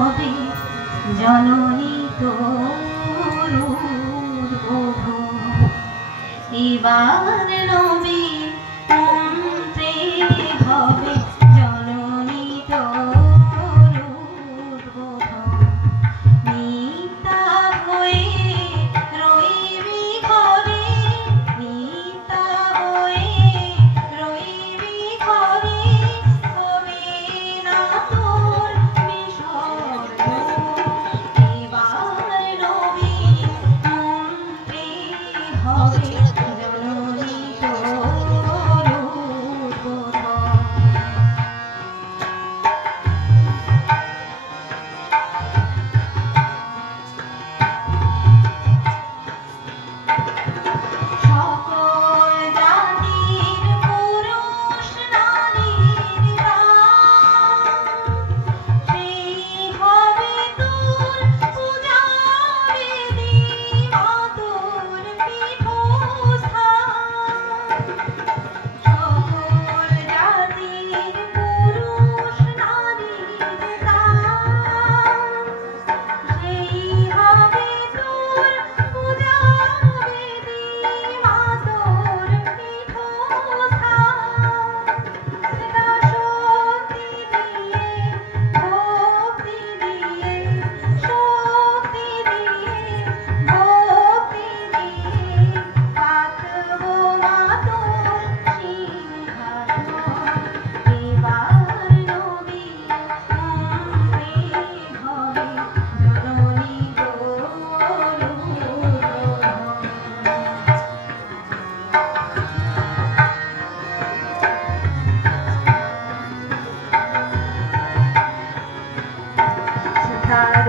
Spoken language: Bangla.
হবে জননী তোর উদ্বোধ। এবার নবীর মন্ত্রে হবে জননী তোর উদ্বোধ। নিতা হয়ে রইবি ঘরে, নিতা হয়ে রইবি ঘরে, হবে না তোর বিসর্গ। এবার নবীর মন্ত্রে হবে জননী তোর উদ্বোধ। সকল জাতির পুরুষ নারীর প্রাণ, সেই হবে তোর পূজাবেদী, মা তোর পীঠস্থান। সকল জাতির পুরুষ নারীর প্রাণ, সেই হবে তোর পূজাবেদী, মা তোর পীঠস্থান। সেটা শক্তি দিয়ে, ভক্তি দিয়ে, শক্তি দিয়ে, ভক্তি দিয়ে পাতব মা তোর সিংহাসন। এবার নবীর মন্ত্রে হবে জননী তোর উদ্বোধন। সুধার